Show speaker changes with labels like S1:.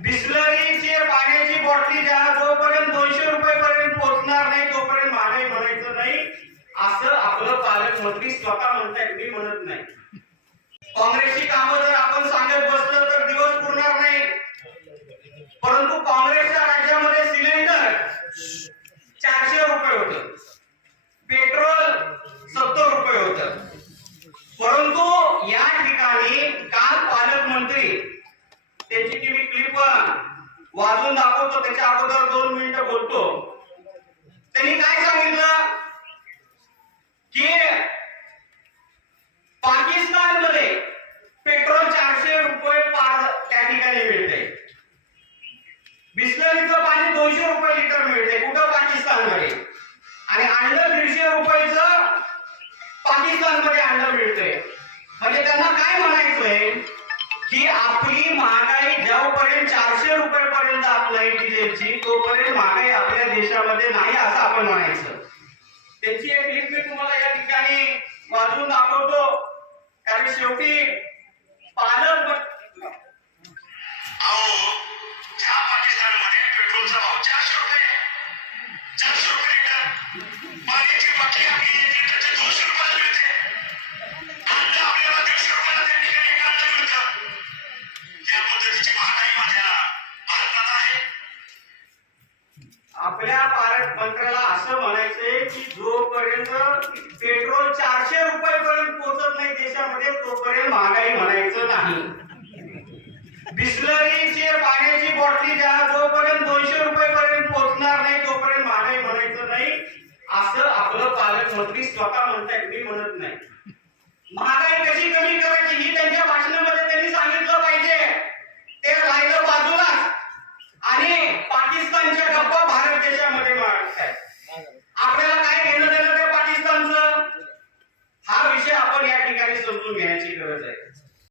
S1: बिस्लरीची पाण्याची बॉटली द्या जोपर्यंत दोनशे रुपये पर्यंत पोहोचणार नाही तोपर्यंत महागाई म्हणायचं नाही. असं आपलं पालकमंत्री स्वतः म्हणतायत मी म्हणत नाही. काँग्रेसची कामं जर आपण सांगत बसलो तर दिवस पुरणार नाही. परंतु काँग्रेसच्या राज्यामध्ये सिलेंडर चारशे रुपये होतं. पेट्रोल सत्तर रुपये होतं. परंतु या ठिकाणी काल पालकमंत्री त्याची वाजून दाखवतो त्याच्या अगोदर दोन मिनिटं बोलतो. त्यांनी काय सांगितलं? की पाकिस्तानमध्ये पेट्रोल चारशे रुपये पार त्या ठिकाणी मिळते. बिस्लरीचं पाणी दोनशे रुपये लिटर मिळते कुठं? पाकिस्तानमध्ये. आणि अंडर दीडशे रुपयाचं पाकिस्तानमध्ये अंडर मिळते. म्हणजे त्यांना काय म्हणायचंय? की आपली महागाई जेव्हापर्यंत चारशे रुपये पर्यंत आपली डिझेलची तोपर्यंत महागाई आपल्या देशामध्ये नाही असं आपण म्हणायचं. त्याची एक लिस्ट मी तुम्हाला या ठिकाणी वाजवून दाखवतो. कारण शेवटी आपल्या पालकमंत्र्याला असं म्हणायचंय की जोपर्यंत पेट्रोल चारशे रुपये पर्यंत पोहोचत नाही देशामध्ये तोपर्यंत महागाई म्हणायचं नाही. बिस्लरीची पाण्याची बॉटली द्या जोपर्यंत दोनशे रुपये पर्यंत पोहोचणार नाही तोपर्यंत महागाई म्हणायचं नाही. असं आपलं पालकमंत्री स्वतः म्हणतायत मी म्हणत नाही. देणं त्या